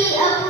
be a